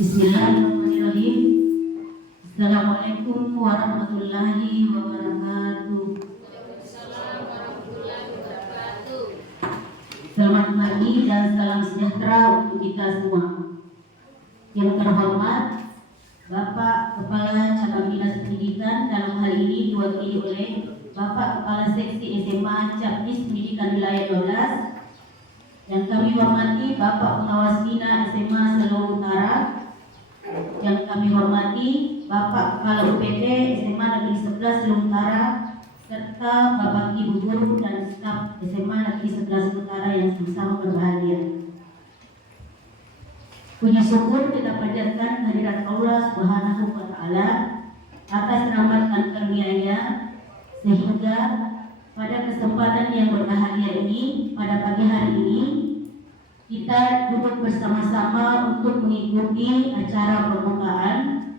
Bismillahirrahmanirrahim. Assalamualaikum warahmatullahi wabarakatuh. Selamat pagi dan salam sejahtera untuk kita semua. Yang terhormat Bapak Kepala Cabang Dinas Pendidikan, dalam hal ini diwakili oleh Bapak Kepala Seksi SMA Cabdis Pendidikan Wilayah 12. Yang kami hormati Bapak Pengawas Bina SMA Seluruh Utara. Yang kami hormati Bapak Kepala UPT SMA Negeri 11 Seluruh Utara, serta Bapak Ibu Guru dan staf SMA Negeri 11 Utara yang sama-sama berbahagia. Puji syukur kita panjatkan kehadirat Allah Subhanahu wa Ta'ala atas rahmat dan karunia-Nya, sehingga pada kesempatan yang berbahagia ini, pada pagi hari ini, kita duduk bersama-sama untuk mengikuti acara pembukaan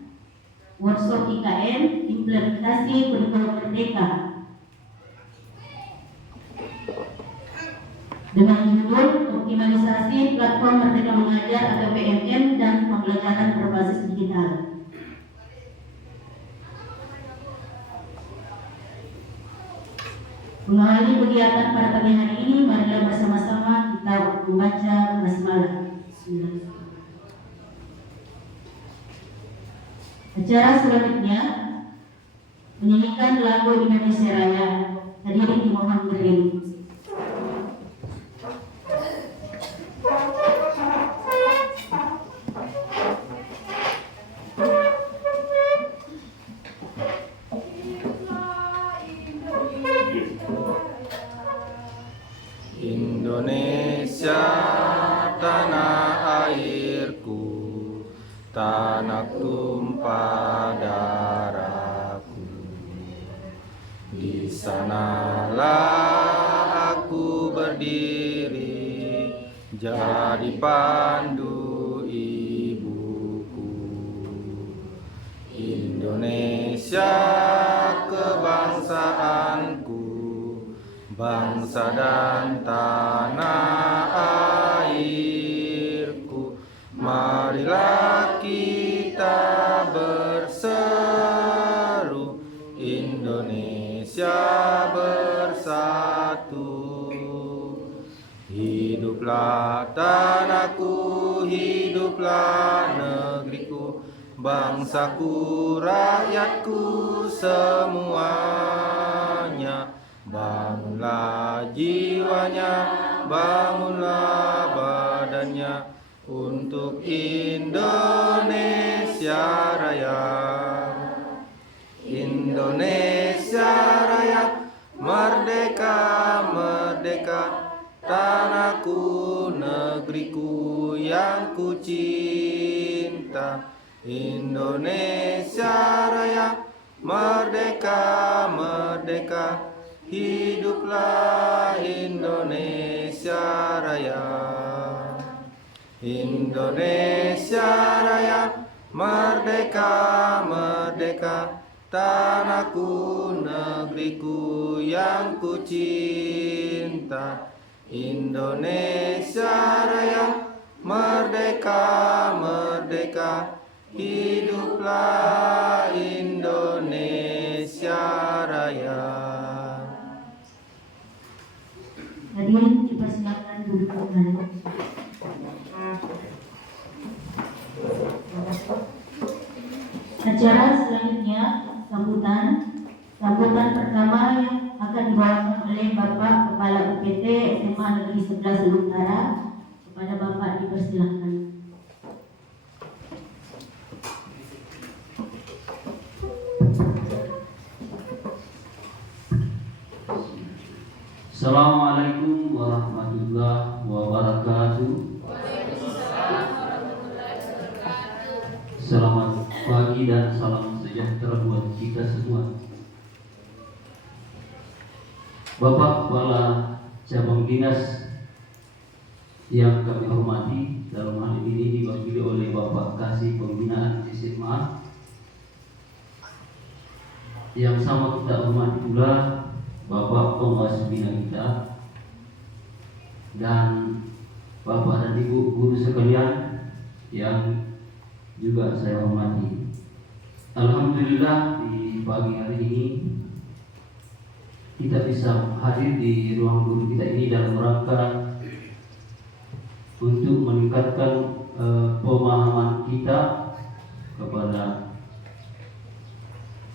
workshop IKN implementasi kurikulum merdeka dengan judul optimalisasi platform Merdeka Mengajar atau PMM dan pembelajaran berbasis digital. Mengawali kegiatan pada pagi hari ini, marilah bersama-sama kita membaca basmalah. Acara selanjutnya menyanyikan lagu Indonesia Raya. Hadirin dimohon berdiri. Indonesia tanah airku, tanah tumpah darahku. Di sanalah aku berdiri, jadi pandu ibuku. Indonesia kebangsaanku, bangsa dan tanah airku. Marilah kita berseru, Indonesia bersatu. Hiduplah tanahku, hiduplah negeriku, bangsaku, rakyatku semuanya. Bangunlah jiwanya, bangunlah badannya untuk Indonesia Raya. Indonesia Raya, merdeka, merdeka, tanahku, negeriku yang ku cinta. Indonesia Raya, merdeka, merdeka, hiduplah Indonesia Raya. Indonesia Raya, merdeka, merdeka, tanahku, negeriku yang ku cinta. Indonesia Raya, merdeka, merdeka, hiduplah Indonesia Raya. Hadirin dipersilakan duduk kembali. Acara selanjutnya sambutan pertama yang akan dibawakan oleh Bapak Kepala UPT SMA Negeri 11 Seluruh Utara. Kepada Bapak dipersilakan. Assalamualaikum warahmatullahi wabarakatuh. Selamat pagi dan salam sejahtera buat kita semua. Bapak Kepala Cabang Dinas yang kami hormati, dalam hal ini diwakili oleh Bapak Kasih Pembinaan SMA, yang sama kita hormati pula Bapak Pengawas Bina kita dan Bapak dan Ibu guru sekalian yang juga saya hormati. Alhamdulillah di pagi hari ini kita bisa hadir di ruang guru kita ini dalam rangka untuk meningkatkan pemahaman kita kepada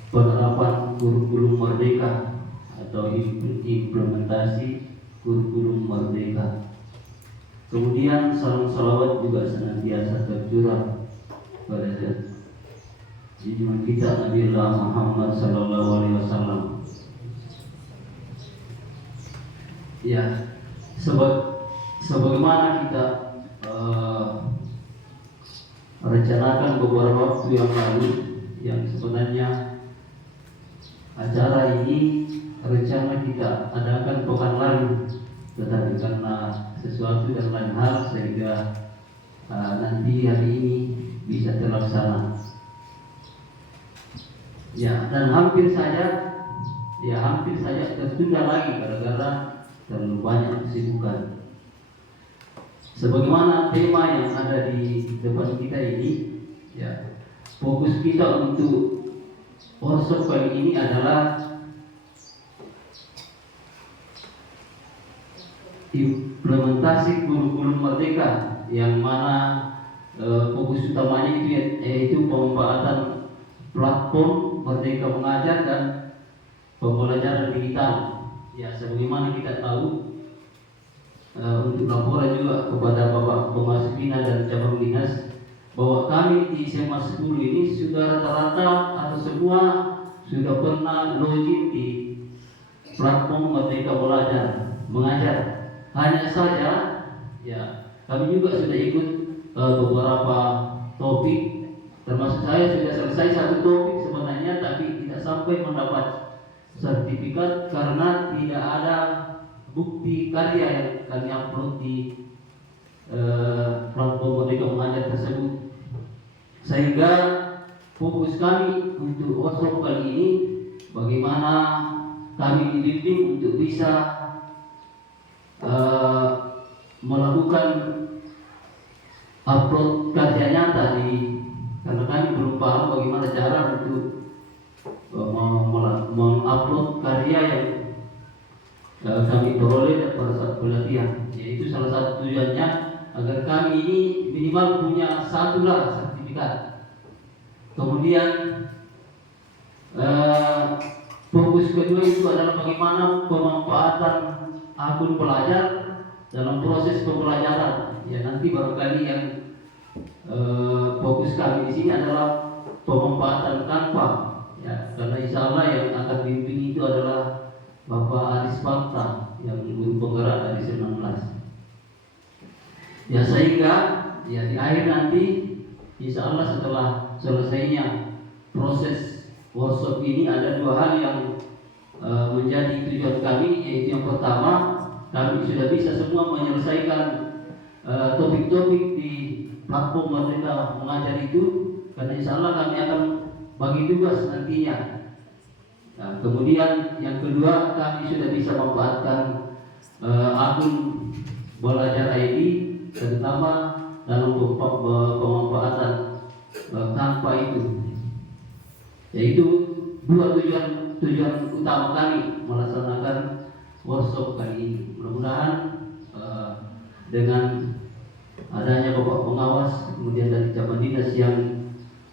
penerapan kurikulum merdeka atau implementasi kurikulum merdeka. Kemudian salam salawat juga senantiasa tercurah pada junjungan kita Nabi Muhammad Sallallahu Alaihi Wasallam. Ya, sebagaimana kita rencanakan beberapa waktu yang lalu, yang sebenarnya acara ini rencana kita adakan pekan lalu, tetapi karena sesuatu dan lain hal sehingga nanti hari ini bisa terlaksana. Ya, dan hampir saja tertunda lagi gara-gara terlalu banyak kesibukan. Sebagaimana tema yang ada di depan kita ini, ya, fokus kita untuk workshop kali ini adalah implementasi kurikulum merdeka, yang mana fokus utamanya itu yaitu pemanfaatan platform Merdeka Mengajar dan pembelajaran digital. Ya, sebagaimana kita tahu, untuk laporan juga kepada Bapak Pengawas Bina dan Cabang Dinas bahwa kami di SMA 10 ini sudah rata-rata atau semua sudah pernah login di platform Merdeka Mengajar. Hanya saja, ya, kami juga sudah ikut beberapa topik, termasuk saya sudah selesai satu topik sebenarnya, tapi tidak sampai mendapat sertifikat karena tidak ada bukti karya yang kami upload di platform Merdeka Mengajar tersebut. Sehingga fokus kami untuk workshop kali ini bagaimana kami dibimbing untuk bisa melakukan upload karya nyata karena kami belum paham bagaimana cara untuk mengupload karya yang kami peroleh pada saat pelatihan. Yaitu salah satu tujuannya agar kami ini minimal punya satu sertifikat. Kemudian fokus kedua itu adalah bagaimana pemanfaatan akun pelajar dalam proses pembelajaran. Ya, nanti barangkali yang fokus kami di sini adalah pemanfaatan Canva. Ya, karena insya Allah yang akan bimbing itu adalah Bapak Aris Fakta yang guru penggerak dari 19. Ya, sehingga ya di akhir nanti insya Allah setelah selesainya proses workshop ini ada dua hal yang menjadi tujuan kami, yaitu yang pertama, kami sudah bisa semua menyelesaikan topik-topik di platform Merdeka Mengajar itu, karena insya Allah kami akan bagi tugas nantinya. Nah, kemudian yang kedua, kami sudah bisa memanfaatkan akun Belajar ID, terutama dalam pemanfaatan Canva itu. Yaitu dua tujuan utama kami melaksanakan workshop kali ini. Mudah-mudahan dengan adanya Bapak Pengawas, kemudian dari Cabang Dinas yang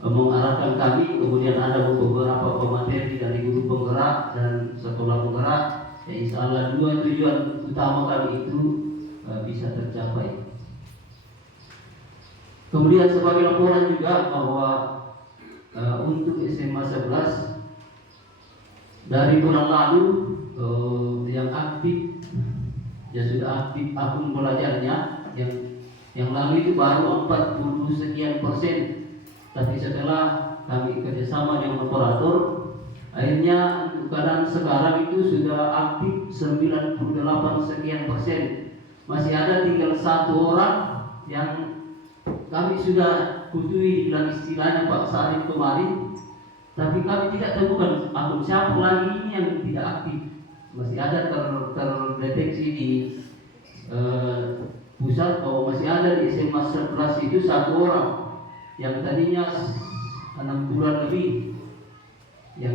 mengarahkan kami, kemudian ada beberapa pemateri dari guru penggerak dan sekolah penggerak, ya insya Allah dua tujuan utama kami itu bisa tercapai. Kemudian sebagai laporan juga bahwa untuk SMA 11 dari bulan lalu yang aktif, ya sudah aktif akun belajarnya, yang lalu itu baru 40 sekian persen. Tapi setelah kami kerjasama dengan operator, akhirnya untuk keadaan sekarang itu sudah aktif 98 sekian persen. Masih ada tinggal satu orang yang kami sudah kutui dalam istilahnya Pak Sarif kemarin, tapi kami tidak temukan akun siapa lagi ini yang tidak aktif. Masih ada terdeteksi di pusat bahwa masih ada di SMA 11 itu satu orang. yang tadinya 6 bulan lebih yang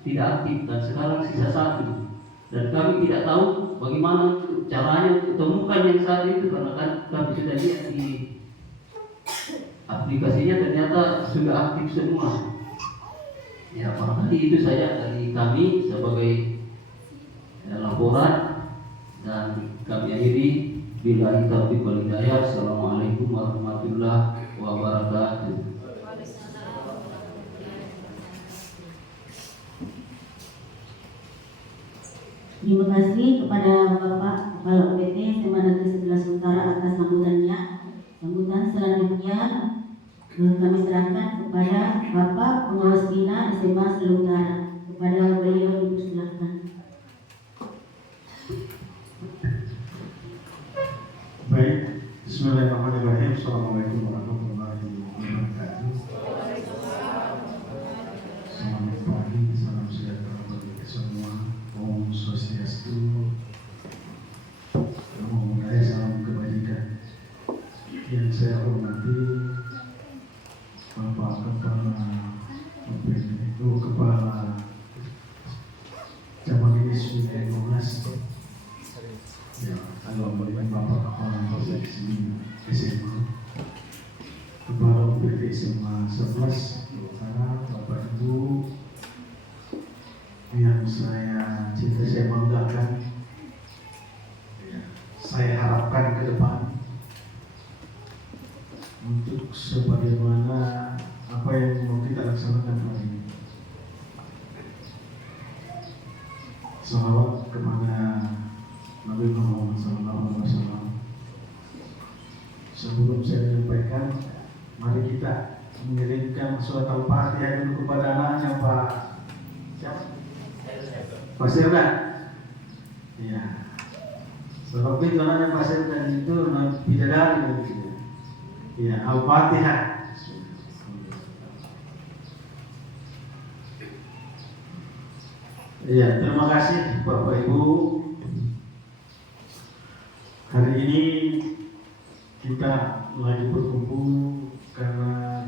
tidak aktif dan sekarang sisa 1. Dan kami tidak tahu bagaimana caranya untuk temukan yang saat itu, karena kan kami sudah lihat di aplikasinya ternyata sudah aktif semua. Ya, barangkali itu saja dari kami sebagai laporan, dan kami akhiri billahi taufiq wal hidayah. Assalamualaikum warahmatullahi wabarakatuh. Terima kasih kepada Bapak Kepala UPT SMA Negeri 11 Utara atas sambutannya. Sambutan selanjutnya kami serahkan kepada Bapak Pengawas Bina SMA Selu Utara. Kepada beliau dipersilakan. Baik, bismillahirrahmanirrahim. Assalamualaikum warahmatullahi wabarakatuh. Selamat pagi, salam sejahtera bagi semua. Om Swastiastu, Namo Buddhaya, salam kebajikan. Yang saya hormati Bapak Kepala Cabang Dinas Wilayah 12. Ya, kalau melihat Bapak Kepala Polsek SMA, Kepala UPT SMA 11 Utara, Bapak Ibu yang saya cinta, saya banggakan, ya, saya harapkan ke depan untuk sebagaimana apa yang mau kita laksanakan hari ini. Salawat kepada Nabi Muhammad SAW. Sebelum saya menyampaikan, mari kita mengirimkan surat Al-Fatihah dulu kepada anaknya Pak siapa? Pak Sirdan. Ya. Sebab itu anaknya Pak Sirdan itu bidadari begitu. Ya, Al-Fatihah. Ya, terima kasih Bapak Ibu. Hari ini kita lagi berkumpul karena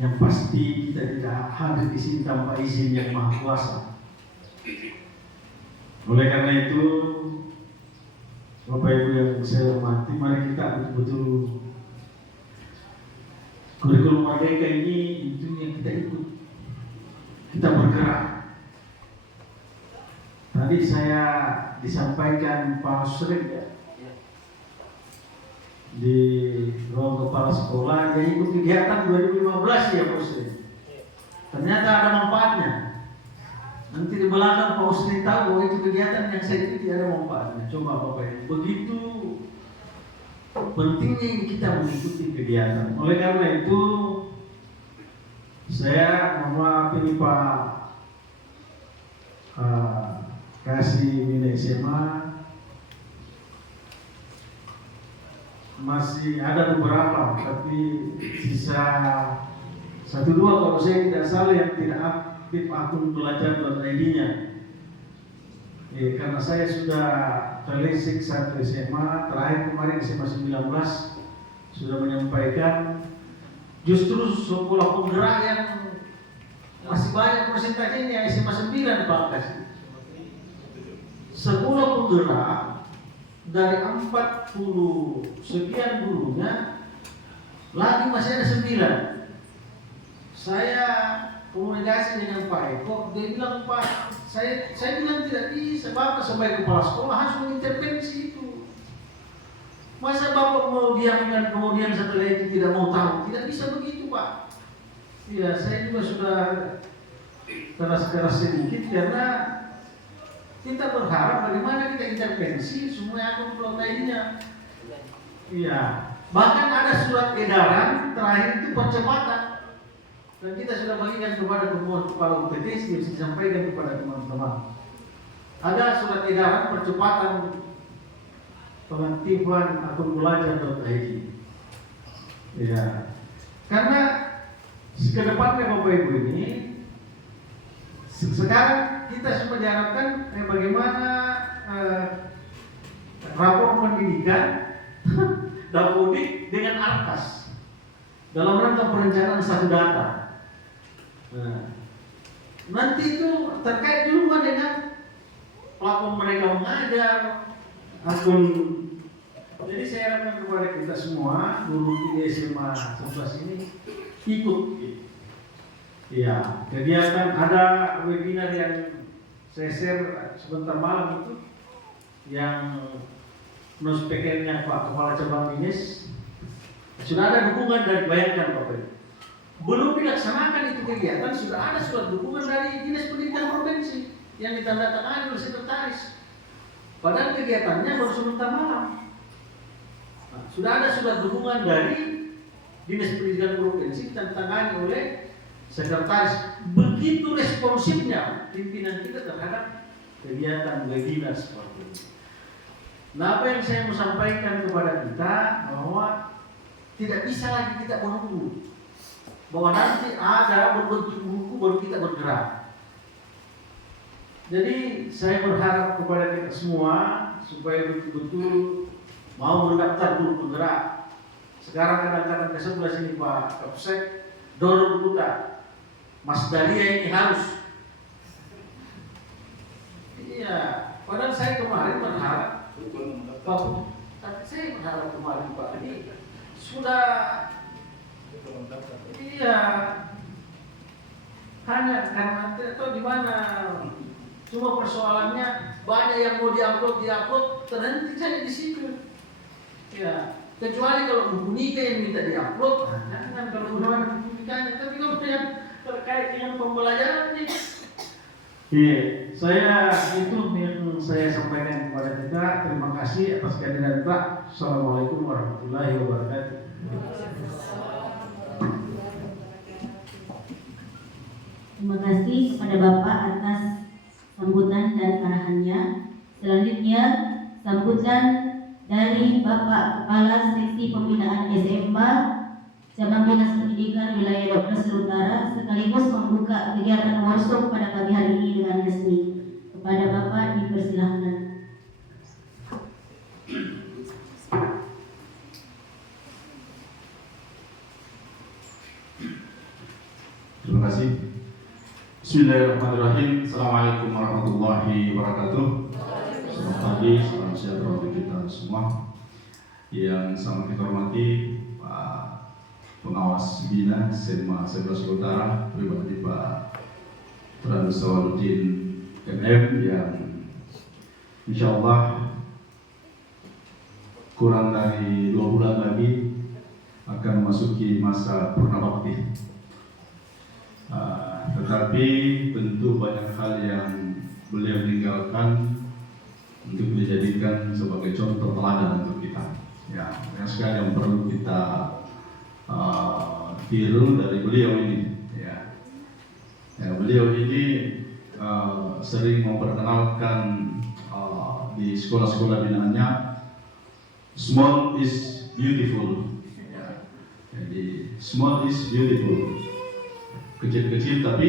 yang pasti kita tidak hadir di sini tanpa izin yang Maha Kuasa. Oleh karena itu, Bapak Ibu yang saya hormati, mari kita betul-betul kurikulum Merdeka ini itu yang kita ikut. Kita bergerak. Tadi saya disampaikan Pak Sering ya, di ruang kepala sekolah, dia ikut kegiatan 2015 ya Pak Sering. Ternyata ada manfaatnya. Nanti di belakang Pak Sering tahu bahwa itu kegiatan yang saya ikuti ada manfaatnya. Coba Bapak Ibu, begitu pentingnya kita mengikuti kegiatan. Oleh karena itu, saya mohon maaf ini Pak Kasih Bina SMA, masih ada beberapa, tapi sisa 1-2 kalau saya tidak salah yang tidak aktif akun belajar.id-nya. Karena saya sudah telisik 1 SMA, terakhir kemarin SMA 19 sudah menyampaikan. Justru sekolah penggerak yang masih banyak persentasenya SMA 9 Pak Kasih. Sekolah penggerak dari 40 sekian gurunya lagi masih ada 9. Saya komunikasi dengan Pak Eko, dia bilang Pak, saya bilang tidak bisa, Bapak sebagai kepala sekolah harus mengintervensi itu. Masa Bapak mau diamkan kemudian setelah itu tidak mau tahu? Tidak bisa begitu Pak. Ya, saya juga sudah keras-keras sedikit karena kita berharap bagaimana kita intervensi semua akun proteinnya. Iya. Bahkan ada surat edaran terakhir itu percepatan. Dan kita sudah bagikan kepada kepala UPT yang disampaikan kepada teman-teman. Ada surat edaran percepatan pengaktifan akun belajar.id. Ya. Karena ke depannya Bapak Ibu ini sekarang kita semua diharapkan bagaimana rapor pendidikan Dapodik dengan Arkas. dalam rangka perencanaan satu data. Nah, nanti itu terkait juga dengan platform mereka mengajar, akun. Jadi saya harapkan kepada kita semua, guru di SMA 11 ini ikut. Ya, kegiatan ada webinar yang saya share sebentar malam itu, yang speakernya Pak Kepala Cabang Dinas. Sudah ada dukungan dari, bayangkan Bapak, belum dilaksanakan itu kegiatan, sudah ada surat dukungan dari Dinas Pendidikan Provinsi yang ditandatangani oleh sekretaris. Padahal kegiatannya baru sebentar malam. Nah, sudah ada surat dukungan dari Dinas Pendidikan Provinsi ditandatangani oleh sekretaris. Begitu responsifnya pimpinan kita terhadap kegiatan webinar seperti ini. Nah, apa yang saya mau sampaikan kepada kita, bahwa tidak bisa lagi kita menunggu bahwa nanti ada berbentuk buku baru kita bergerak. Jadi saya berharap kepada kita semua supaya betul-betul mau mendaftar dulu bergerak. Sekarang kadang-kadang ke-11 ini Pak Kapsek dorong kita, Mas Dahlia ini harus. Iya, padahal saya kemarin berharap Pak, tapi saya berharap kemarin Pak ini sudah, iya, hanya karena atau di mana cuma persoalannya banyak yang mau diupload terhenti saja di situ. Ya, kecuali kalau buku nikah yang minta diupload, kan kalau udah buku nikahnya, tapi kalau yang terkait dengan pembelajaran ini. Iya, itu yang saya sampaikan kepada kita. Terima kasih atas kehadiran Pak. Assalamualaikum warahmatullahi wabarakatuh. Terima kasih kepada Bapak atas sambutan dan arahannya. Selanjutnya sambutan dari Bapak Kepala Seksi Pembinaan SMA Cabang Dinas Pendidikan Wilayah 12 Utara, sekaligus membuka kegiatan workshop pada pagi hari ini dengan resmi. Kepada Bapak dipersilahkan. Terima kasih. Bismillahirrahmanirrahim. Assalamualaikum warahmatullahi wabarakatuh. Selamat pagi, salam sejahtera untuk kita semua. Yang sangat kita hormati Pak Pengawas Bina SMA 11 Utara, pribadi Pak Trans Sawaluddin MM, yang insya Allah kurang dari 2 bulan lagi akan memasuki masa purnabakti. Tetapi tentu banyak hal yang beliau tinggalkan untuk dijadikan sebagai contoh teladan untuk kita. Ya, banyak sekali yang perlu kita tiru dari beliau ini. Ya, beliau ini sering memperkenalkan di sekolah-sekolah binaannya, small is beautiful. Ya, jadi small is beautiful. Kecil-kecil tapi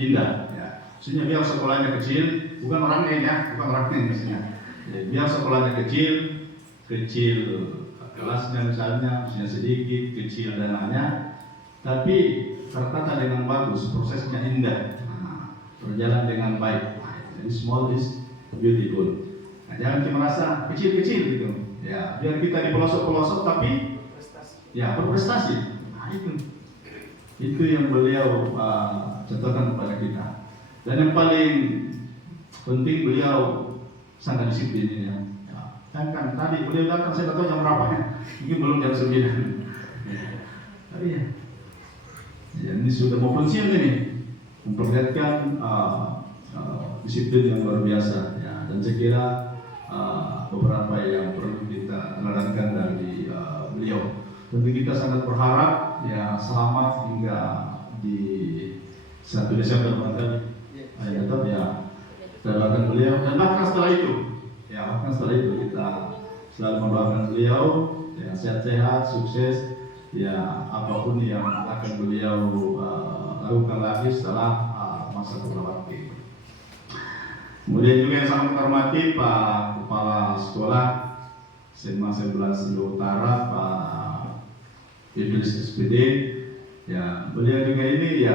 indah. Ya. Maksudnya biar sekolahnya kecil, bukan orangnya ya, bukan orangnya maksudnya. Jadi, biar sekolahnya kecil kelasnya misalnya sedikit, kecil dananya, tapi tertata dengan bagus, prosesnya indah, berjalan dengan baik. Jadi small is beautiful. Nah, jangan cuma merasa kecil-kecil gitu. Ya, biar kita di pelosok-pelosok tapi ya berprestasi. Nah, itu yang beliau contohkan kepada kita. Dan yang paling penting, beliau sangat disiplin ini ya. Kan tadi beliau datang, saya tahu jam berapa ya, mungkin belum jam 9. Tapi ya, ini sudah mau pensiun ini, memperlihatkan disiplin yang luar biasa ya. Dan saya kira beberapa yang perlu kita teladankan dari beliau. Tentu kita sangat berharap ya selamat hingga di 1 Desember nanti. Tetap ya kita doakan beliau, dan bahkan setelah itu kita selalu mendoakan beliau ya sehat-sehat, sukses ya, apapun yang akan beliau lakukan lagi setelah masa berbakti. Kemudian juga yang sangat menghormati Pak Kepala Sekolah SMA 11 Utara, Pak Idris SPD. Ya, beliau juga ini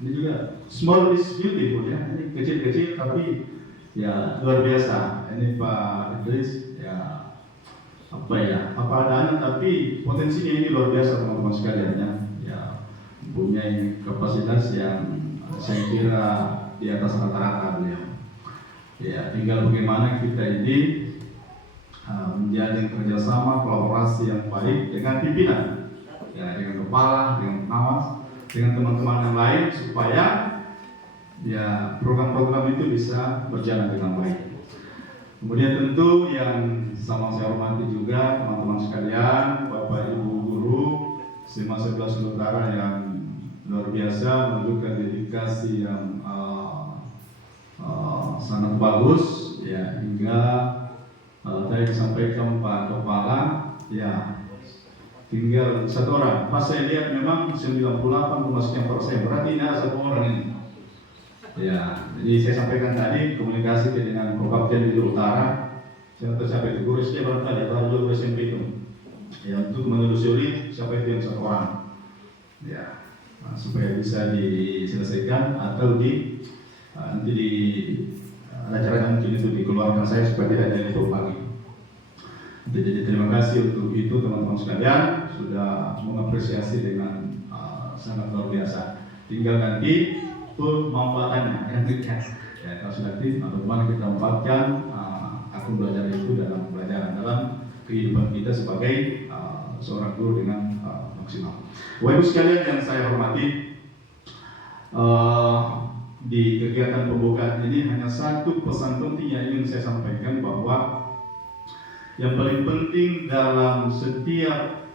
juga small is beautiful ya. Ini kecil-kecil tapi ya luar biasa. Ini Pak Idris ya apa adanya tapi potensinya ini luar biasa teman-teman sekalian ya. Ya, mempunyai kapasitas yang saya kira di atas rata-rata beliau. Ya, tinggal bagaimana kita ini menjalin kerjasama kolaborasi yang baik dengan pimpinan, ya, dengan kepala, dengan pengawas, dengan teman-teman yang lain supaya ya program-program itu bisa berjalan dengan baik. Kemudian tentu yang sama saya hormati juga teman-teman sekalian, Bapak Ibu guru SMA 11 Nusantara yang luar biasa menunjukkan dedikasi yang sangat bagus ya, hingga tadi disampaikan Pak Kepala ya tinggal satu orang. Pas saya lihat memang 98,sekian%, berarti ini ada satu orang ini. Ya, jadi saya sampaikan tadi komunikasi dengan Kopapten di Utara. Saya tahu siapa itu, guru SD barangkali atau guru SMP itu. Ya, untuk menelusuri siapa itu yang satu orang. Ya, supaya bisa diselesaikan atau nanti di acara mungkin itu dikeluarkan saya supaya tidak jadi pagi. Jadi terima kasih untuk itu teman-teman sekalian sudah mengapresiasi dengan sangat luar biasa. Tinggal nanti pemanfaatannya ya, kalau sudah bagaimana kita manfaatkan akun belajar itu dalam pelajaran, dalam kehidupan kita sebagai seorang guru dengan maksimal. Bapak Ibu sekalian yang saya hormati, di kegiatan pembukaan ini hanya satu pesan penting yang ingin saya sampaikan, bahwa yang paling penting dalam setiap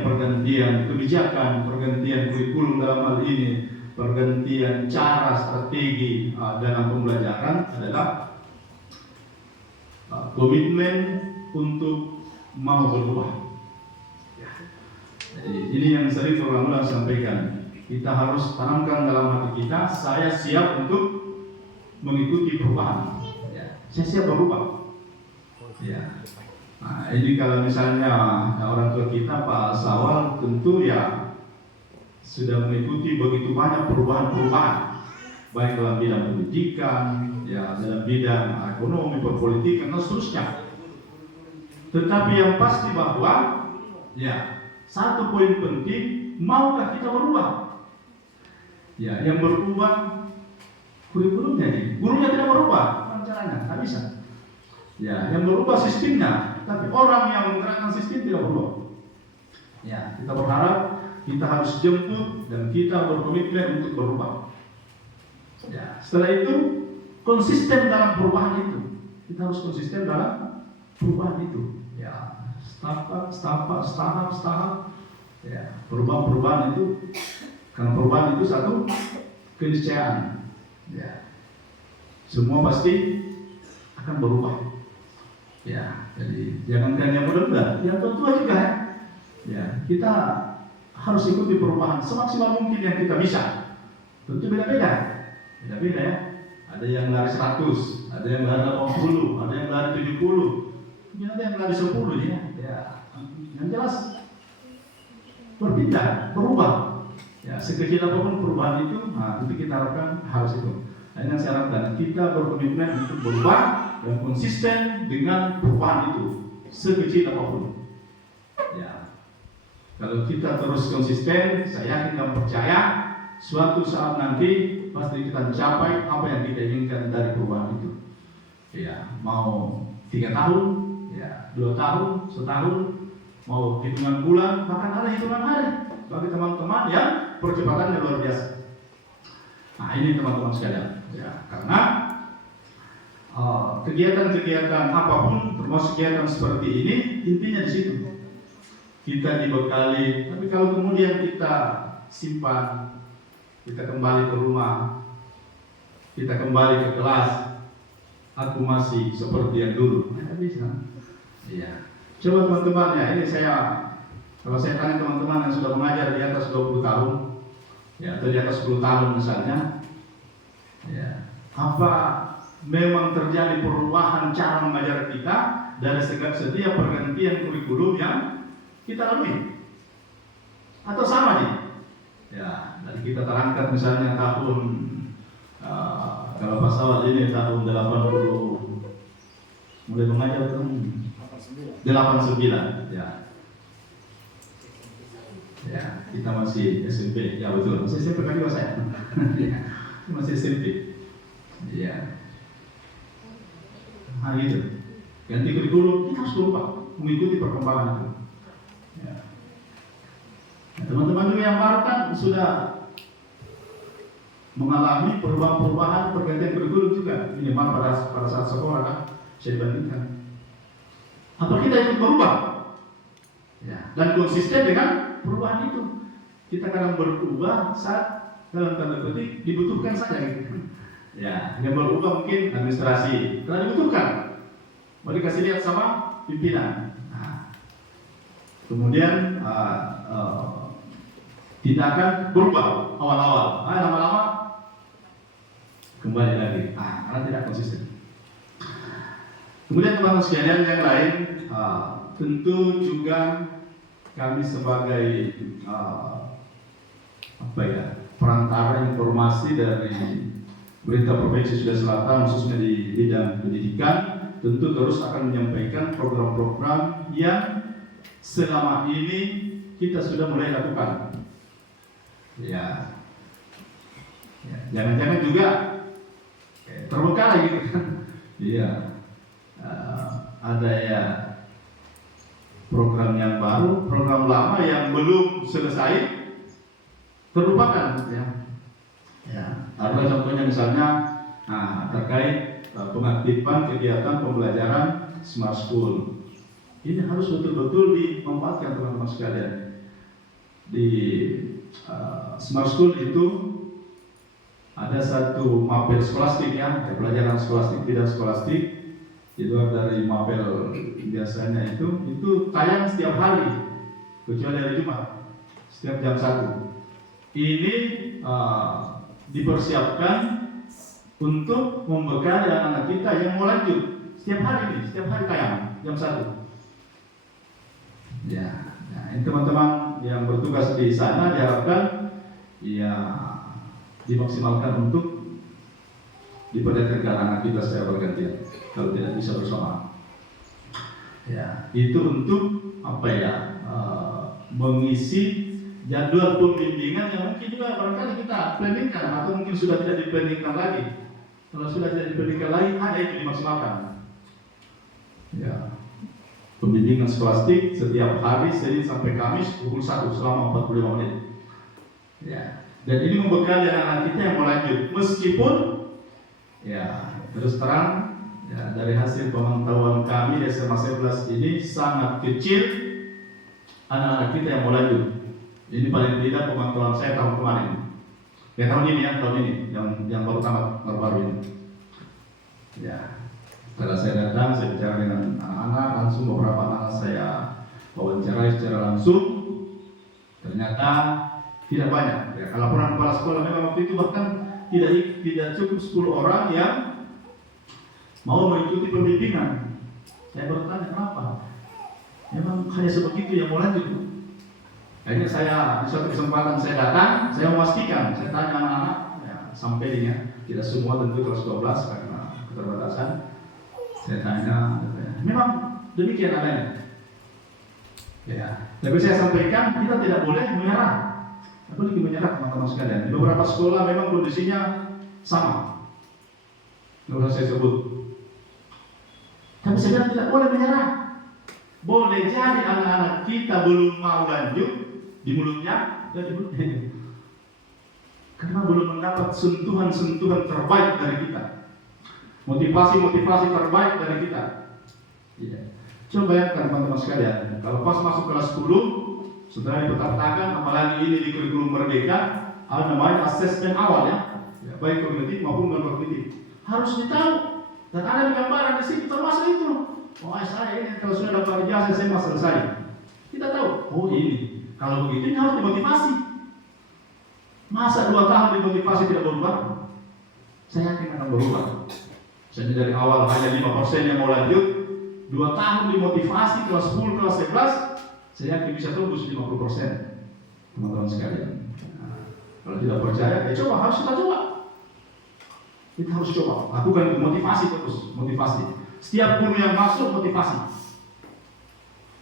pergantian kebijakan, pergantian kurikulum dalam hal ini, pergantian cara strategi dalam pembelajaran adalah komitmen untuk mau berubah. Jadi ini yang sering berulang-ulang sampaikan. Kita harus tanamkan dalam hati kita, saya siap untuk mengikuti perubahan. Ya, saya siap berubah. Ya. Nah, ini kalau misalnya orang tua kita Pak Sawal tentu ya sudah mengikuti begitu banyak perubahan-perubahan, baik dalam bidang pendidikan, ya dalam bidang ekonomi, perpolitikan dan seterusnya. Tetapi yang pasti bahwa ya satu poin penting, maukah kita berubah? Ya, yang berubah kurikulumnya nih, gurunya tidak berubah, caranya nggak bisa. Ya, yang berubah sistemnya, tapi orang yang menggerakkan sistem tidak berubah. Ya, kita berharap kita harus jemput dan kita berkomitmen untuk berubah. Ya, setelah itu konsisten dalam perubahan itu. Kita harus konsisten dalam perubahan itu. Ya, tahap. Ya, perubahan itu, karena perubahan itu satu keniscayaan. Ya, semua pasti akan berubah. Ya, jadi jangankan yang muda-muda, yang tua juga ya. Ya, kita harus ikuti perubahan semaksimal mungkin yang kita bisa. Tentu beda-beda ya. Ada yang lari 100, ada yang lari 80, ada yang lari 70, ada yang lari 10 ya. Ya, yang jelas berpindah, berubah. Ya, sekecil apapun perubahan itu, itu kita harapkan harus itu. Nah, yang saya harapkan kita berkomitmen untuk berubah dan konsisten dengan perubahan itu, sekecil apapun. Ya, kalau kita terus konsisten, saya yakin dan percaya suatu saat nanti pasti kita mencapai apa yang kita inginkan dari perubahan itu. Ya, mau 3 tahun, ya 2 tahun, setahun, mau hitungan bulan, bahkan ada hitungan hari bagi teman-teman yang percepatannya luar biasa. Nah, ini teman-teman sekalian, ya, karena kegiatan-kegiatan apapun, termasuk kegiatan seperti ini, intinya di situ. Kita dibekali, tapi kalau kemudian kita simpan, kita kembali ke rumah, kita kembali ke kelas, aku masih seperti yang dulu, tidak bisa. Ya. Coba teman-teman ya, ini kalau saya tanya teman-teman yang sudah mengajar di atas 20 tahun, ya, atau di atas 10 tahun misalnya, ya, apa memang terjadi perubahan cara mengajar kita dari setiap pergantian kurikulum yang kita lalui. Atau sama nih? Ya, dari kita terangkat misalnya tahun kalau pesawat ini tahun 80 mulai mengajar tahun 89 ya. Ya, kita masih SMP. Ya betul, masih SMP kan juga saya. Masih SMP. Ya. Nah gitu. Ganti kurikulum, kita harus berubah mengikuti perkembangan itu. Ya. Nah, teman-teman juga yang baru kan sudah mengalami perubahan-perubahan pergantian kurikulum juga minimal pada saat sekolah kan saya bandingkan. Apa kita ikut berubah? Ya. Dan konsisten dengan perubahan itu. Kita kadang berubah saat dalam tanda petik dibutuhkan saja gitu. Ya, yang berubah mungkin administrasi karena dibutuhkan. Mau dikasih lihat sama pimpinan. Nah, kemudian tindakan berubah awal-awal. Lama-lama kembali lagi. Karena tidak konsisten. Kemudian teman-teman sekalian yang lain, tentu juga kami sebagai perantara informasi dari Pemerintah Provinsi Sulawesi Selatan khususnya di bidang pendidikan, tentu terus akan menyampaikan program-program yang selama ini kita sudah mulai lakukan. Ya, jangan-jangan juga terbengkalai gitu kan? Iya, ada ya program yang baru, program lama yang belum selesai terlupakan. Ya, ada contohnya misalnya terkait pengaktifan kegiatan pembelajaran Smart School. Ini harus betul-betul dimanfaatkan teman-teman sekalian. Di Smart School itu ada satu mapel skolastik ya, pelajaran skolastik, tidak skolastik. Di luar dari mapel biasanya itu tayang setiap hari, kecuali hari Jumat, setiap jam 1. Ini dipersiapkan untuk membekali anak-anak kita yang mau lanjut setiap hari tayang jam 1. Ya, ini teman-teman yang bertugas di sana diharapkan ya dimaksimalkan untuk diperdengarkan anak kita secara bergantian kalau tidak bisa bersama. Ya, itu untuk mengisi jadwal pembimbingan yang mungkin juga barangkali kita planningkan atau mungkin sudah tidak diplanningkan lagi. Kalau sudah tidak diplanningkan lagi, ada itu dimaksimalkan. Ya, pembimbingan skolastik setiap hari Senin sampai Kamis pukul 1 selama 45 menit. Ya, dan ini membekali anak-anak kita yang mau lanjut, meskipun ya terus terang ya, dari hasil pemantauan kami di SMA 11 ini sangat kecil anak-anak kita yang mau lanjut. Ini paling tidak pemantauan saya tahun kemarin. Ya tahun ini yang baru tamat baru ini. Ya, setelah saya datang, saya bicara dengan anak-anak, langsung beberapa anak saya wawancarai secara langsung. Ternyata tidak banyak. Ya, laporan kepala sekolah memang waktu itu bahkan tidak cukup 10 orang yang mau mengikuti pembimbingan. Saya bertanya kenapa? Memang hanya sebegitu yang mau lanjut. Akhirnya saya di suatu kesempatan saya datang, saya memastikan, saya tanya anak-anak, ya, sampainya tidak semua tentu kelas 12 karena keterbatasan. Saya tanya, memang demikian adanya. Ya, tapi saya sampaikan kita tidak boleh menyerah. Apalagi menyerah teman-teman sekalian. Di beberapa sekolah memang kondisinya sama. Tidak usah saya sebut. Tapi saya bilang tidak boleh menyerah. Boleh jadi anak-anak kita belum mau lanjut di mulutnya dan di mulutnya, karena belum mendapat sentuhan-sentuhan terbaik dari kita, motivasi terbaik dari kita. Ya. Coba bayangkan teman-teman sekalian, kalau pas masuk kelas 10 setelah dipetakan, apalagi ini di kurikulum Merdeka, ada namanya asesmen awal ya, baik kognitif maupun non kognitif, harus ditahu dan ada di gambaran di sini termasuk itu. Oh saya ini kalau sudah dapat ijazah saya masih selesai. Kita tahu, oh ini kalau begitu ini harus dimotivasi. Masa 2 tahun dimotivasi tidak berubah? Saya yakin akan berubah. Jadi dari awal hanya 5% yang mau lanjut, 2 tahun dimotivasi kelas 10, kelas 11, saya yakin bisa tembus 50%, teman-teman sekalian. Nah, kalau tidak percaya, ya coba, harus kita coba. Kita harus coba, lakukan motivasi terus, motivasi. Setiap guru yang masuk motivasi.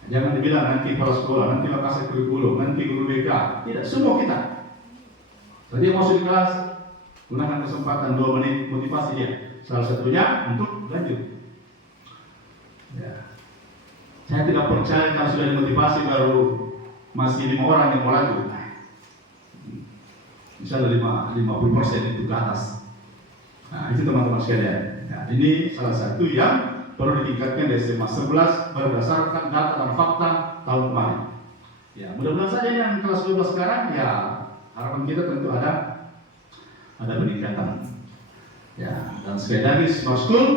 Jangan dibilang nanti kepala sekolah, nanti kasih kurikulum, nanti guru BK. Tidak, semua kita. Tadi masuk di kelas, gunakan kesempatan 2 menit motivasi dia. Salah satunya untuk lanjut. Ya. Saya tidak percaya kalau sudah dimotivasi baru masih 5 orang yang mau lanjut. Misalnya 50% itu ke atas. Nah, itu teman-teman sekalian. Nah, ini salah satu yang perlu ditingkatkan di SMA 11 berdasarkan data dan fakta tahun kemarin. Ya, mudah-mudahan saja yang kelas 12 sekarang, ya harapan kita tentu ada peningkatan. Ya, dan sekali lagi Smart School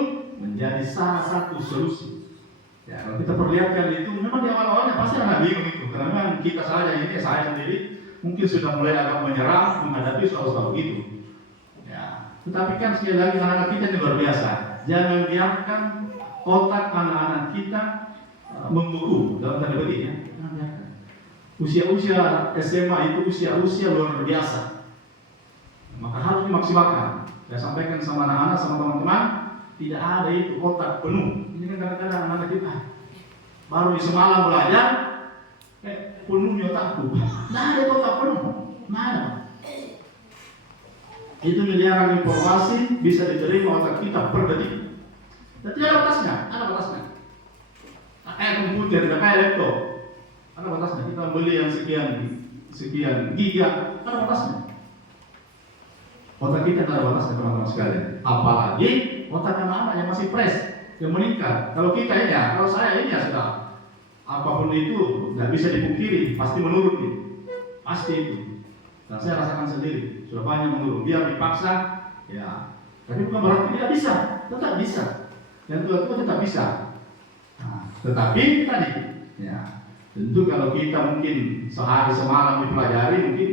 menjadi salah satu solusi. Ya, kalau kita perlihatkan itu, memang di awal-awalnya pasti anak bingung itu, karena memang kita saja ini, saya sendiri mungkin sudah mulai agak menyerah menghadapi soal-soal itu. Ya, tetapi kan sekali lagi anak-anak kita ini luar biasa. Jangan biarkan otak anak-anak kita membeku dalam tanda petik ya. Usia-usia SMA itu usia-usia luar biasa. Maka harus dimaksimalkan. Saya sampaikan sama anak-anak, sama teman-teman, tidak ada itu otak penuh. Ini kan kadang-kadang anak kita baru di semalam belajar, penuhnya otakku. Nah, ada otak penuh. Nah, itu miliaran informasi bisa diterima otak kita per detik. Dan tidak ada batasnya, ada batasnya. Kayak komputer, kayak laptop, ada batasnya. Kita beli yang sekian giga, ada batasnya. Otak kita ada batasnya, teman-teman sekalian. Apalagi otak anak-anak yang masih fresh, yang meningkat. Kalau kita ini ya, kalau saya ini ya sudah, apapun itu nggak bisa dipungkiri, pasti menurun nih, pasti itu. Dan saya rasakan sendiri, sudah banyak menurun. Biar dipaksa, ya. Tapi bukan berarti tidak bisa, tetap bisa. Dan tua-tua tetap bisa. Nah, tetapi tadi, ya, tentu kalau kita mungkin sehari semalam dipelajari, mungkin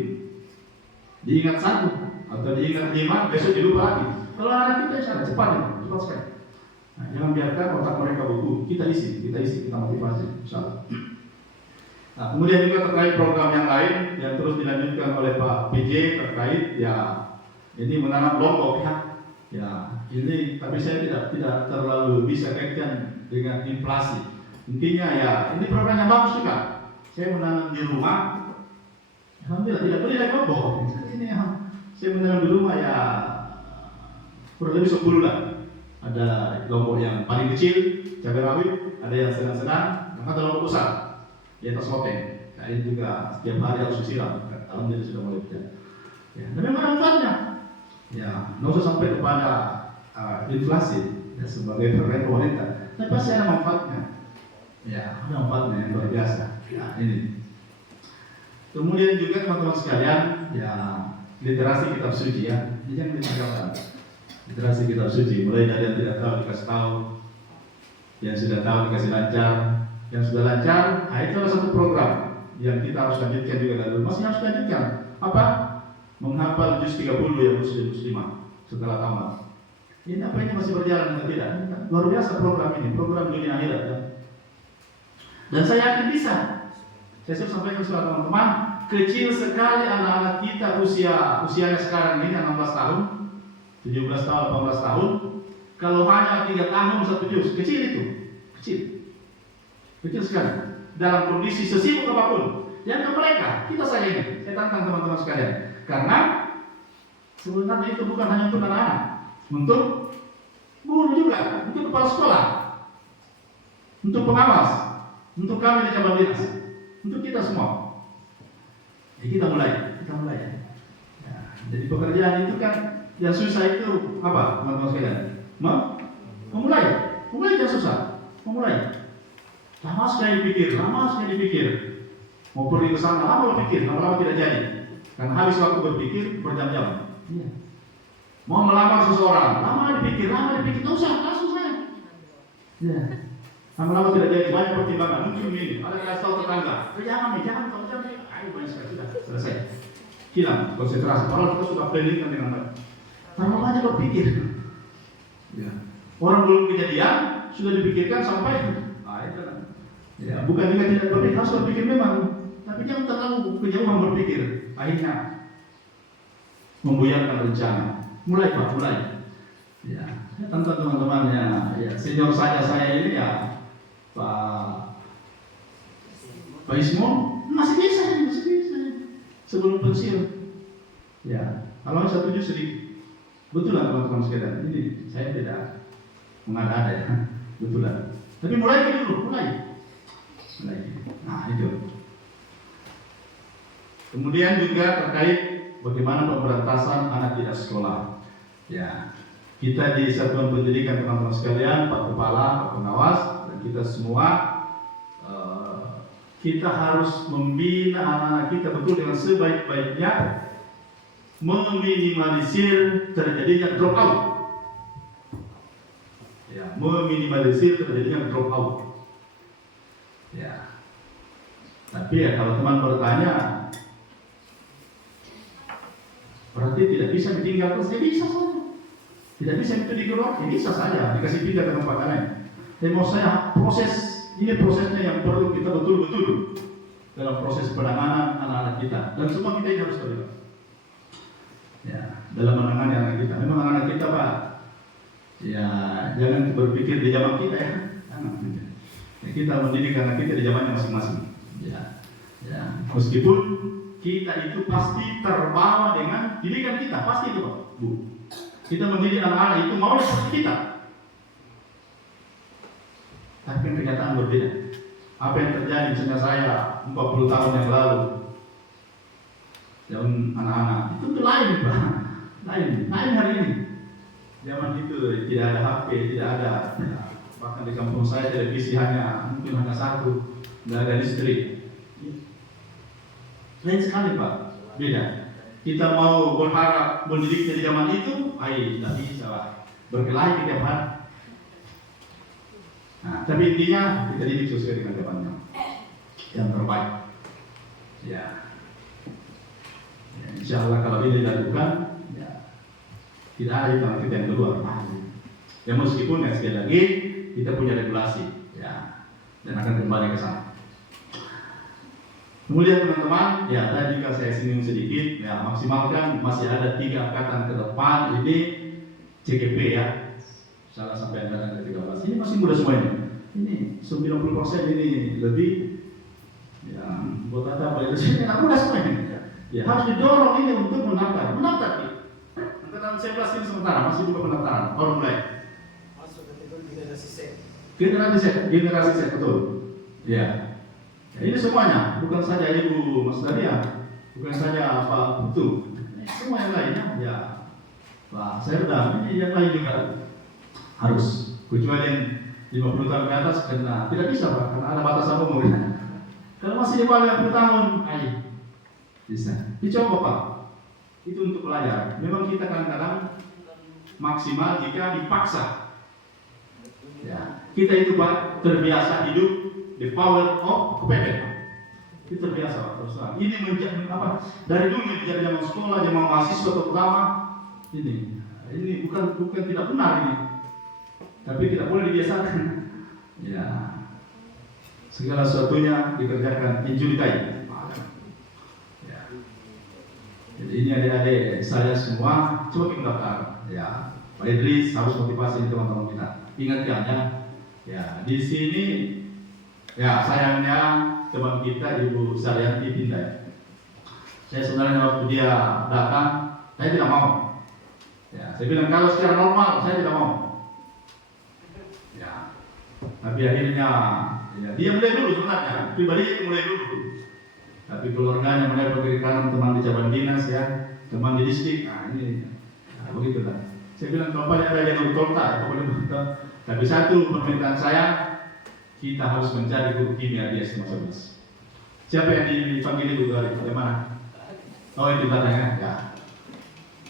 diingat 1 atau diingat 5, besok dilupa lagi. Kalau anak kita sangat cepat sekali. Nah, jangan biarkan otak mereka beku. Kita isi, kita motivasi. Misalnya. Nah, kemudian juga terkait program yang lain yang terus dilanjutkan oleh Pak PJ terkait ya ini menanam kelompok ya. Ya, ini tapi saya tidak terlalu bisa kaitkan dengan inflasi. Intinya ya, ini program yang bagus juga. Saya menanam di rumah. Alhamdulillah tidak beli lagi kelompok. Ini ya, saya menanam di rumah ya kurang lebih 10 lah. Ada kelompok yang paling kecil, cabai rawit, ada yang sedang-sedang, ada kelompok besar di atas loteng. Nah, ini juga setiap hari harus disiram. Alhamdulillah sudah mulai berjalan. Ya, dan memang manfaatnya. Ya, nggak usah sampai kepada inflasi ya, sebagai ferment wanita, tapi pasti ada manfaatnya. Ya, ada manfaatnya yang luar biasa. Ya, ini. Kemudian juga teman-teman sekalian, ya literasi kitab suci ya, ini yang ditinggalkan. Literasi kitab suci, mulai dari yang tidak tahu dikasih tahu, yang sudah tahu dikasih lancar, yang sudah lancar. Nah, itu adalah satu program yang kita harus lanjutkan juga dan masih harus lanjutkan. Apa? Menghafal juz 30 yang muslimah setelah tamat. Ini apa ini masih berjalan atau tidak? Luar biasa program ini, program dunia akhirat ya. Dan saya yakin bisa. Saya sudah sampaikan kepada teman-teman, kecil sekali anak-anak kita usianya sekarang ini 16 tahun, 17 tahun, 18 tahun. Kalau hanya 3 tahun 1 juz, kecil itu, kecil sekali. Dalam kondisi sesibuk apapun, jangan mereka, kita saja ini. Saya tantang teman-teman sekalian. Karena sebenarnya itu bukan hanya untuk anak-anak, untuk guru juga, untuk kepala sekolah, untuk pengawas, untuk kami di cabang dinas, untuk kita semua. Ya, kita mulai ya. Ya, jadi pekerjaan itu kan yang susah itu apa, teman-teman sekalian? Memulai yang susah, memulai. Lama sekali dipikir. Mau pergi ke sana, lama berpikir, lama-lama tidak jadi. Karena habis waktu berpikir berjam-jam. Iya. Mau melamar seseorang, lama dipikir, tak usah, langsung saya. Iya. Lama-lama tidak jadi, banyak pertimbangan. Mungkin ini, ada yang tahu tetangga. Jangan, ayo banyak sekali, sudah selesai. Hilang konsentrasi. Padahal kita sudah planningkan dengan baik. Terlalu banyak berpikir. Ya. Orang belum kejadian sudah dipikirkan sampai Ya, bukan juga tidak berpikir, harus berpikir memang, tapi jangan terlalu kejauhan berpikir. Akhirnya membuyarkan rencana. Mulai Pak, mulai. Ya, tentu teman-teman ya, senior saya ini ya Pak Ismo masih bisa. Sebelum pensiun. Ya, kalau saya setuju sedikit. Betul lah teman-teman sekalian. Ini saya tidak mengada-ada ya. Betul lah. Tapi mulai dulu, mulai. Nah itu. Kemudian juga terkait bagaimana pemberantasan anak tidak sekolah. Ya, kita di Satuan Pendidikan teman-teman sekalian, Pak Kepala, Pak Pengawas, dan kita semua, kita harus membina anak-anak kita betul dengan sebaik-baiknya, meminimalisir terjadinya drop out. Ya, meminimalisir terjadinya drop out. Ya. Tapi ya kalau teman bertanya, berarti tidak bisa ditinggal terus, ya bisa saja. Tidak bisa itu dikeluarkan, ya bisa saja dikasih pindah ke tempat lain. Tapi mau saya ini prosesnya yang perlu kita betul-betul dalam proses penanganan anak-anak kita, dan semua kita ini harus terlibat. Ya, dalam menangani anak kita. Memang anak kita Pak, ya jangan berpikir di zaman kita ya. Ya, kita mendidik anak kita di zamannya masing-masing. Ya, meskipun kita itu pasti terbawa dengan didikan kita, pasti itu Pak, Bu. Kita mendidik anak-anak itu mau seperti kita. Tapi kenyataan berbeda. Apa yang terjadi misalnya saya 40 tahun yang lalu, zaman anak-anak itu lain Pak, lain hari ini. Zaman itu tidak ada HP, tidak ada. Bahkan di kampung saya televisi mungkin hanya satu, tidak ada listrik. Lain sekali Pak, beda. Kita mau berharap mendidiknya di zaman itu, tidak bisa Pak. Berkelahi tiap hari. Nah, tapi intinya kita didik sesuai dengan zamannya yang terbaik. Ya, insya Allah kalau ini dilakukan, ya, tidak ada alternatif yang keluar. Ya meskipun ya sekali lagi kita punya regulasi, ya, dan akan kembali ke sana. Kemudian teman-teman, ya tadi juga saya singgung sedikit, ya maksimalkan masih ada 3 angkatan ke depan ini CGP ya. Salah sampai angkatan ke-13 ini masih muda semuanya. Ini 90% ini lebih, ya buat apa ya? Ini anak muda semuanya. Ya harus didorong ini untuk mendaftar nih. Angkatan 11 ini sementara masih buka pendaftaran, baru mulai. Masuk kategori generasi Z betul. Ya. Ya, ini semuanya, bukan saja Ibu Mas Daria, bukan saja Pak Putu, semua yang lainnya, ya Pak Serda, ini yang lain juga harus, kecuali yang 50 tahun ke atas, karena tidak bisa Pak, karena ada batasan umur. Kalau masih di bawah 50 tahun, bisa. Dicoba Pak, itu untuk pelajar. Memang kita kadang-kadang maksimal jika dipaksa. Ya, kita itu Pak terbiasa hidup the power of kepepet. Itu terbiasa Pak, terus terang. Ini menjadi apa? Dari dulu menjadi zaman sekolah, zaman mahasiswa terutama. Ini bukan tidak benar ini. Tapi tidak boleh dibiasakan. Ya. Segala sesuatunya dikerjakan injulikai. Ya. Jadi ini adik-adik saya semua coba kita daftar. Ya. Pak Idris harus motivasi teman-teman kita. Ingatkan ya. Ya, di sini ya sayangnya teman kita Ibu Saryanti pindah. Saya sebenarnya waktu dia datang, saya tidak mau. Ya, saya bilang kalau secara normal saya tidak mau. Ya, tapi akhirnya ya, dia mulai dulu sebenarnya, pribadi mulai dulu. Tapi keluarganya mulai berkiri kanan, teman di cabang dinas ya, teman di distrik. Nah ini, begitu lah. Saya bilang kalau ada yang berkota, ya boleh begitu. Tapi satu permintaan saya, kita harus mencari guru kimia dia semua habis. Siapa yang dipanggil guru hari itu? Yang mana? Oh itu belakangnya. Ya.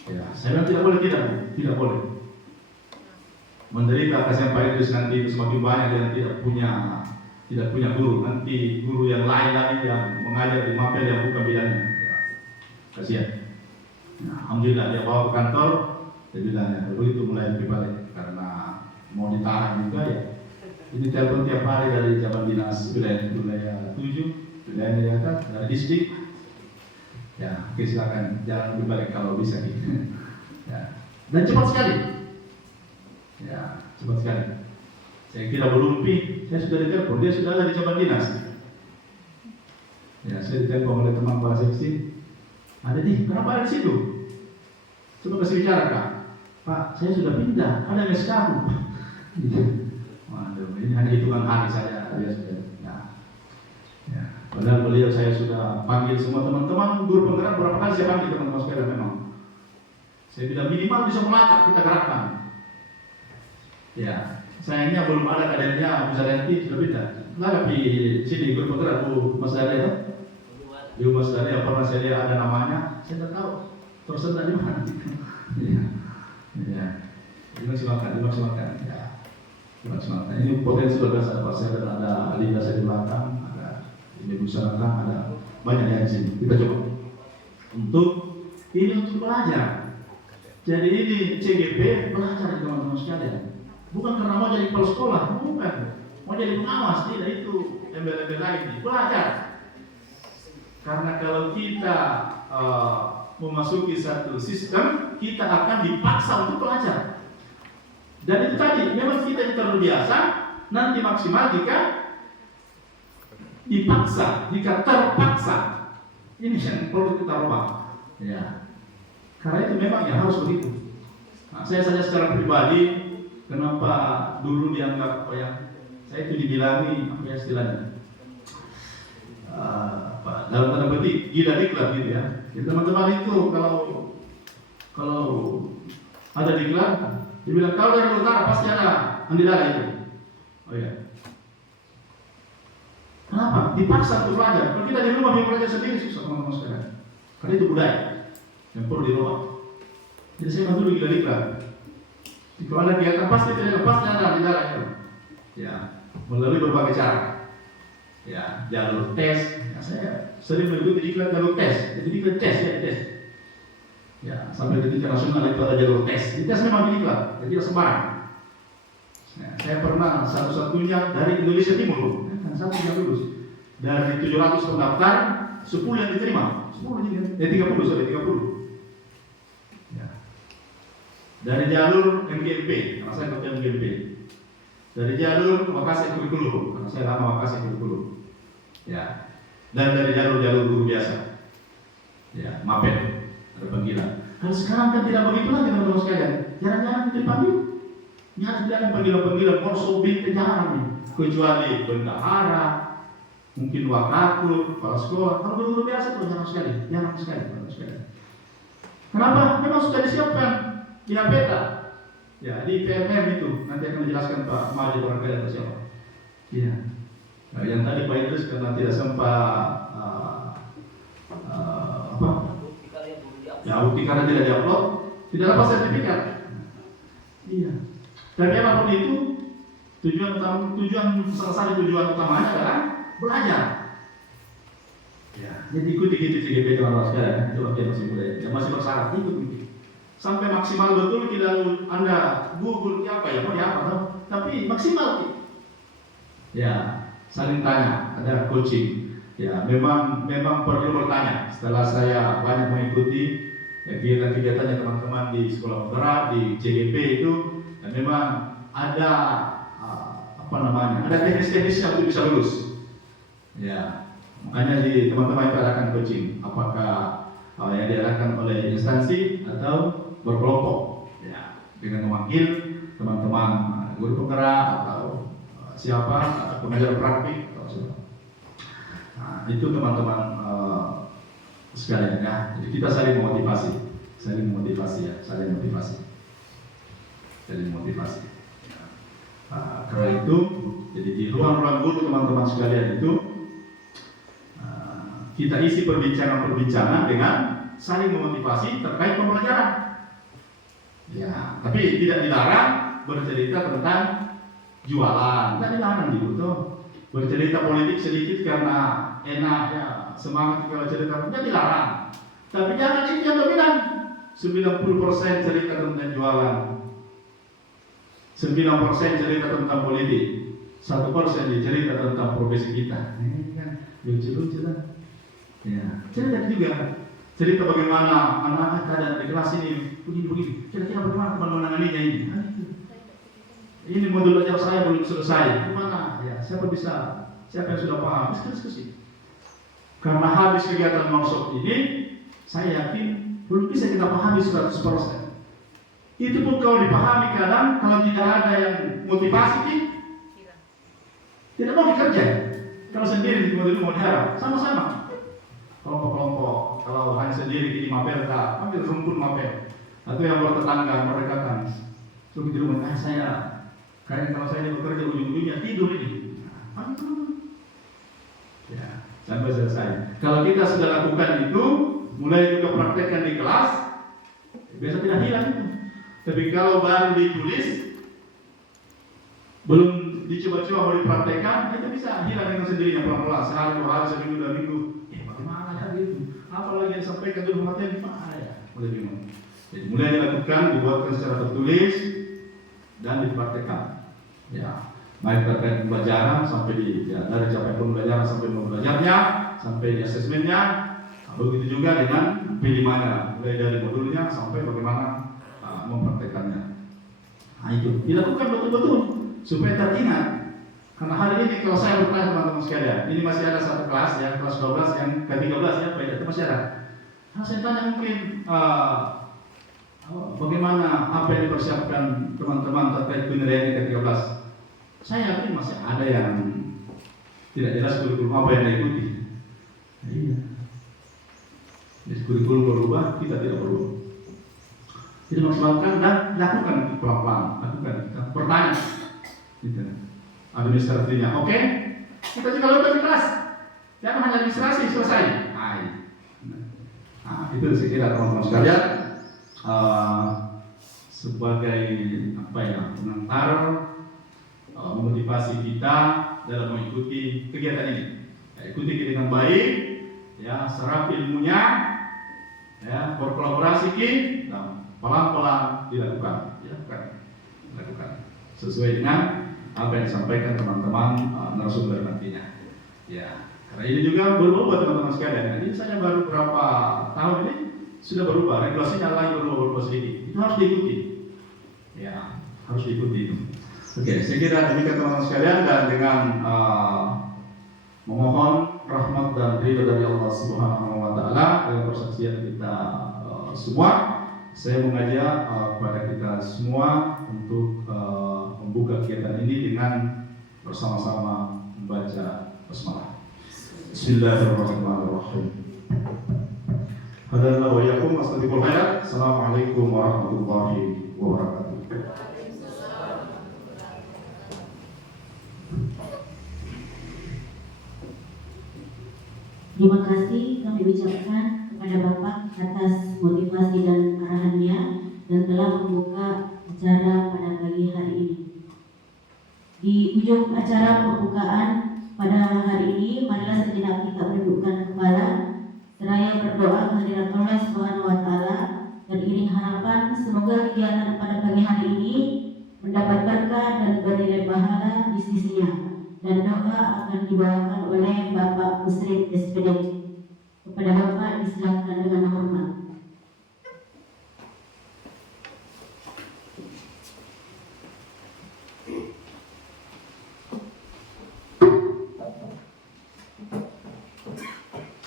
Ya, saya bilang tidak boleh. Menderita kasihan Pak Idris nanti itu semakin banyak dan tidak punya guru. Nanti guru yang lain lagi yang mengajar di mapel yang bukan bidangnya. Ya. Kasihan. Nah, alhamdulillah dia bawa ke kantor, dia bilang ya begitu mulai berbalik karena mau ditahan juga ya. Ini telepon tiap hari dari Jaman Dinas wilayah 7, wilayah di atas, dari distrik. Ya, oke, silakan jangan lebih balik kalau bisa gitu. Ya. Dan cepat sekali. Ya, cepat sekali. Saya kira belum saya sudah ditelepon, dia sudah ada di Jaman Dinas. Ya, saya ditelepon oleh teman kepala seksi. Ada kenapa ada di situ? Coba kasih bicara, Kak. Pak, saya sudah pindah, ada mes kamu. Waduh, ini hanya hitungan hari saya. Ya, sudah. Ya. Padahal beliau saya sudah panggil semua teman-teman guru penggerak, berapa kali saya panggil teman-teman sekalian memang. Saya bilang minimal bisa melata kita gerakkan. Ya, sayangnya belum ada kadernya bisa nanti sudah pindah. Nah, di sini guru penggerak Bu Mas Dada itu. Bu Mas Dada yang pernah saya lihat ada namanya, saya tidak tahu tersendat di mana. Ya. Ya. Dimaksimalkan. Ya. Dimaksimalkan. Ini potensi luar biasa Pak. Saya ada Alida saya di belakang, ada Ibu Sanatang, ada banyak yang di sini. Kita coba untuk belajar. Jadi ini CGP belajar teman-teman sekalian. Bukan karena mau jadi kepala sekolah, bukan. Mau jadi pengawas, tidak itu embel-embel lain. Belajar. Karena kalau kita memasuki satu sistem, kita akan dipaksa untuk belajar. Dan itu tadi, memang kita terlalu biasa, nanti maksimal jika dipaksa, jika terpaksa. Ini yang perlu kita rubah. Ya. Karena itu memang ya harus begitu. Nah, saya saja secara pribadi, kenapa dulu dianggap saya itu dibilangi apa ya istilahnya? Dalam tanda petik gila diklat gitu ya. Jadi teman-teman itu kalau ada diklat, dibilang kalau dari utara pasti ada andilala itu. Oh iya. Kenapa? Dipaksa untuk belajar. Kalau kita di rumah mau belajar sendiri susah teman-teman sekalian. Karena itu budaya yang perlu dirubah. Jadi saya dulu gila diklat. Kalau ada kegiatan pasti ada andilala itu. Ya, melalui berbagai cara. Ya, jalur tes. Ya, saya sering mengikuti iklan jalur tes. Jadi iklan tes. Ya, sampai di tingkat nasional itu ada jalur tes. Di tes memang iklan, jadi tidak sembarang. Ya, saya pernah satu-satunya dari Indonesia Timur, satu yang lulus. Dari 700 pendaftar, 10 yang diterima. 30. Ya. Dari jalur MGMP, karena saya ketua MGMP. Dari jalur Makassar kurikulum, karena saya lama Makassar kurikulum. Ya. Dan dari jalur guru biasa. Ya, MAPET, ada panggilan. Kalau sekarang kan tidak begitu lagi teman-teman sekalian. Jarang-jarang dipanggil. Jarang-jarang panggilan korsobin ke jarang nih. Kecuali bendahara, mungkin wakatul, kepala sekolah. Kalau guru biasa itu jarang sekali. Kenapa? Memang sudah disiapkan di peta. Ya, di PMM itu nanti akan menjelaskan Pak Maju barangkali atau siapa. Iya. Nah, yang tadi Pak Idris karena tidak sempat bukti karena tidak diupload, tidak dapat sertifikat. Iya. Dan memang itu salah satu tujuan utamanya adalah belajar. Ya, jadi ikuti CGP teman-teman sekalian. Itu masih boleh. Yang masih bersyarat ikuti. Sampai maksimal betul tidak Anda Google apa ya, mau apa tahu. Tapi maksimal. Ya, saling tanya, ada coaching. Ya, memang perlu bertanya. Setelah saya banyak mengikuti kegiatan-kegiatannya teman-teman di sekolah penggerak, di CGP itu, dan memang ada ada teknis-teknisnya untuk bisa lulus. Ya, makanya di teman-teman itu adakan coaching. Apakah yang diadakan oleh instansi atau berkelompok, ya, dengan memanggil teman-teman guru penggerak atau siapa, pengajar praktik atau siapa. Nah, itu teman-teman sekalian ya. Jadi kita saling memotivasi ya. Karena itu, jadi di ruang-ruang guru teman-teman sekalian itu kita isi perbincangan dengan saling memotivasi terkait pembelajaran. Ya, tapi tidak dilarang bercerita tentang jualan, tidak dilarang gitu tuh. Bercerita politik sedikit karena enak ya, semangat kalau cerita tidak dilarang. Tapi jangan itu yang dominan. 90% cerita tentang jualan, 9% cerita tentang politik. 1% dia cerita tentang profesi kita. Ini kan lucu-lucu lah. Ya, cerita juga. Cerita bagaimana anak-anak keadaan di kelas ini begini. Kira-kira bagaimana teman menanganinya ini? Ini modul belajar saya belum selesai. Gimana? Ya, siapa yang sudah paham? Diskusi. Karena habis kegiatan workshop ini, saya yakin belum bisa kita pahami 100%. Itu pun kalau dipahami kadang, kalau tidak ada yang motivasi, tidak mau dikerja. Kalau sendiri di modul mau diharap, sama-sama. Kelompok-kelompok, kalau hanya sendiri di mapel, ambil rumput mapel. Atau yang bertetangga, berdekatan. Terus di rumah, saya, karena kalau saya bekerja ujung-ujungnya tidur ini. Ya, sampai selesai. Kalau kita sudah lakukan itu, mulai juga praktekkan di kelas, biasa tidak hilang itu. Tapi kalau baru ditulis, belum dicoba-coba mau dipraktekkan, itu bisa hilang dengan sendirinya pelan-pelan. Sehari, 2 hari, seminggu, 2 minggu. Bagaimana ya gitu? Apalagi yang disampaikan dulu materi gimana ya? Mulai bingung. Jadi mulai dilakukan, dibuatkan secara tertulis dan dipraktekkan. Ya, baik terkait pembelajaran sampai dari capaian pembelajaran sampai pembelajarnya, sampai di asesmennya. Begitu juga dengan P5-nya, mulai dari modulnya sampai bagaimana mempraktekannya. Nah itu dilakukan betul-betul supaya teringat. Karena hari ini kalau saya bertanya teman-teman sekalian, ini masih ada satu kelas ya, kelas 12 yang ke-13 ya, itu masih ada. Nah, saya tanya mungkin bagaimana apa yang dipersiapkan teman-teman terkait penilaian ke-13. Saya yakin masih ada yang tidak jelas kurikulum apa yang diikuti. Iya. Jadi kurikulum berubah, kita tidak berubah. Jadi maksimalkan dan lakukan pelan-pelan, lakukan. Bertanya, gitu. Administrasinya, oke? Kita juga lakukan di kelas. Jangan hanya administrasi selesai. Nah, itu saya kira teman-teman sekalian sebagai pengantar memotivasi kita dalam mengikuti kegiatan ini. Ikuti dengan baik, ya, serap ilmunya, ya, berkolaborasi dan pelan-pelan dilakukan sesuai dengan apa yang disampaikan teman-teman narasumber nantinya. Ya, karena ini juga berubah teman-teman sekalian. Ini saya baru berapa tahun ini sudah berubah, regulasinya lain berubah sedikit. Itu harus diikuti. Ya, harus diikuti itu. Oke, saya kira demikian teman-teman sekalian, dan dengan memohon rahmat dan ridha dari Allah Subhanahu wa taala dengan persaksian kita semua, saya mengajak kepada kita semua untuk membuka kegiatan ini dengan bersama-sama membaca basmalah. Bismillahirrahmanirrahim. Hadanallahu wa iyyakum wastabiqul khairat. Assalamualaikum warahmatullahi wabarakatuh. Terima kasih kami ucapkan kepada Bapak atas motivasi dan arahannya dan telah membuka acara pada pagi hari ini. Di ujung acara pembukaan pada hari ini, marilah sejenak kita menundukkan kepala seraya berdoa kehadirat Allah Subhanahu wa taala dan iring harapan semoga kegiatan pada pagi hari ini mendapat berkah dan bernilai pahala di sisinya. Dan doa akan dibawakan oleh Bapak Musrid SPD. Kepada Bapak disilakan dengan hormat.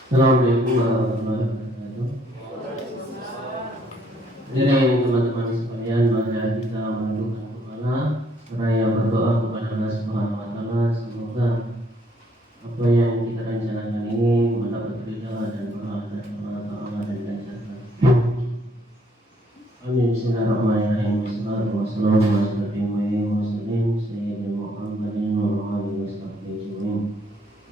Assalamualaikum warahmatullahi wabarakatuh. Hadirin teman-teman sekalian, marilah kita menundukkan kepala seraya berdoa kepada Allah Subhanahu wa taala. Semoga apa yang kita rencanakan ini mendapat ridha dan berkah dari Allah Taala dan lancarkan. Amin. Bismillahirrahmanirrahim. Wassalamualaikum warahmatullahi wabarakatuh. Sayyidina Muhammadin wa alihi wasallam.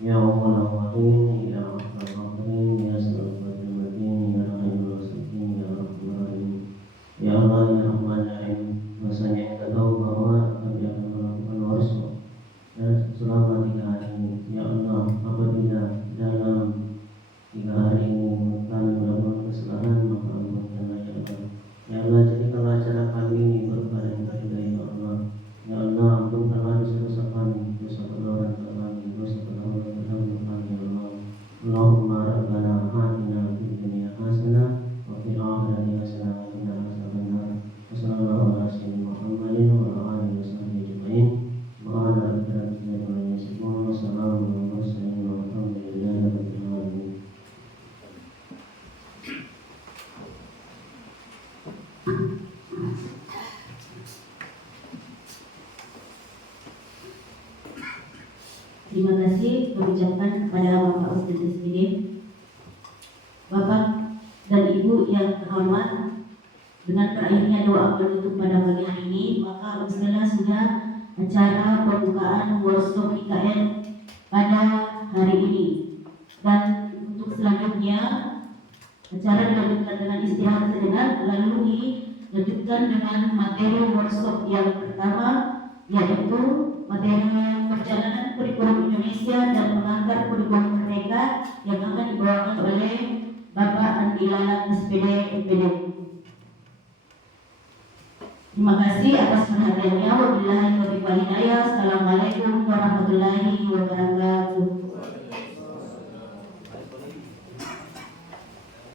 Ya Allah Allahumma ya Rahman ya Salatul Madin ya Rahim ya Rahim ya Allah ya Dengan berakhirnya doa penutup pada pagi hari ini, maka usahlah sudah acara pembukaan workshop IKN pada hari ini. Dan untuk selanjutnya acara dilanjutkan dengan istirahat sejenak, lalu dilanjutkan dengan materi workshop yang pertama, yaitu materi perjalanan kurikulum Indonesia dan mengantar kurikulum Merdeka yang akan dibawakan oleh Bapak Andi Lalat SPD MPD. Terima kasih atas perhatiannya. Wabillahi